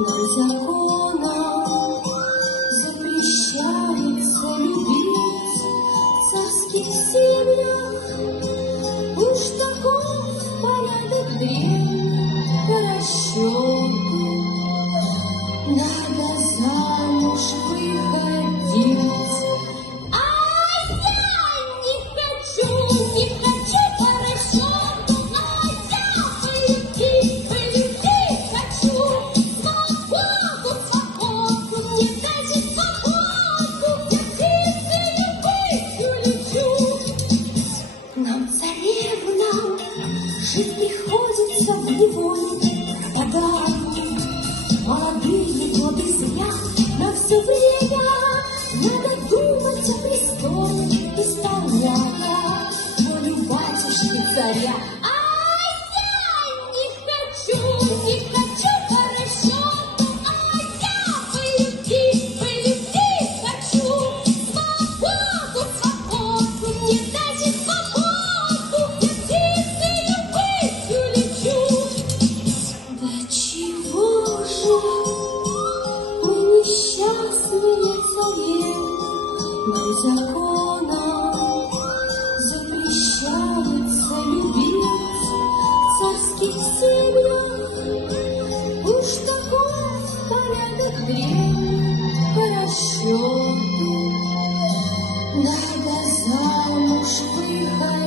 Нам законом запрещается любить в царских семьях. Уж таков порядок древний по расчету. Надо замуж выходить. А я не хочу по расчету, но я полюбить хочу. Свободу, мне дайте свободу, я птицею быть улечу. Нам, царевнам, жить приходится в неволе, подарку. Молодые годы зря, на все время надо думать о престоле, исполняя волю батюшки царя. А я не хочу по расчету, а я полюбить хочу. Свободу, мне дайте свободу, я птицею быть улечу. Да чего же мы несчастные царевны, нам законом запрещается любить в царских семьях. Уж таков порядок древний по расчету. Надо замуж выходить.